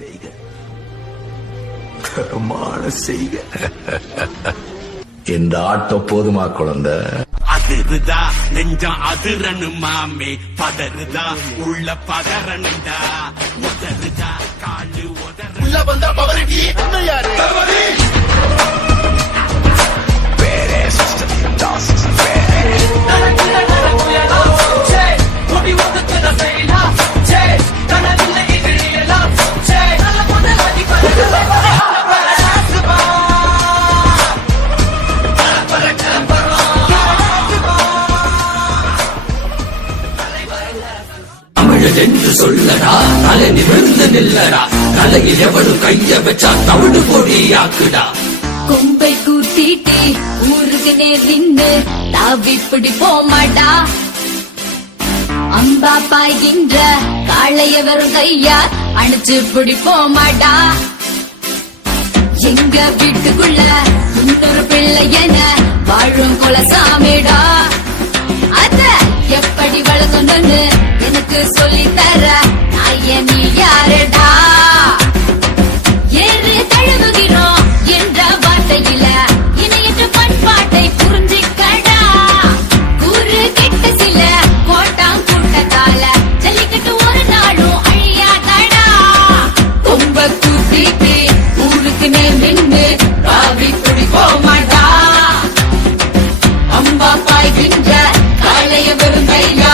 செய்க. தரமான செய்க. இந்த ஆட்டம் போதுமா குழந்தை? அதிருதா நெஞ்சம் அதிரனு மாமே பதறுதா உள்ள பதறனுடா தமிழென்று சொல்லடா தலை நிமிர்ந்து நில்லடா. தலையில் எவனும் கைய வச்சா தமிழ் கொடியாக்குடா கொம்பை கூட்டிட்டு ஊருக்கு நேர் நின்று தாவி பிடிப்போமாடா அம்பா பாய்கின்ற காளையவர் கையார் இப்படி போமாடா. எங்க வீட்டுக்குள்ள சொல்லி தர நாயனி யாரடா? என்று தழுவுகிறோம் என்ற வார்த்தையில பண்பாட்டை புரிஞ்சிக்கடா. கூறு கெட்ட சில கோட்டாம் கூட்டத்தால ஒரு நாளும் அழியாதடா. ரொம்ப கூட்டிட்டு ஊருக்கு நின்று ராவி குடிப்போமாடா அம்பா பாய்கின்ற காலைய வெறும் கையா